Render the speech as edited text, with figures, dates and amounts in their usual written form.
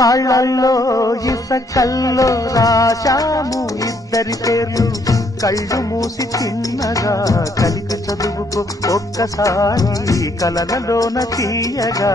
రాళ్ళల్లో ఇసకల్లో రాశాము ఇద్దరి పేర్లు కళ్ళు మూసి చిన్నగా కలిగి చదువుకో ఒక్కసారి కలలలోన తీయగా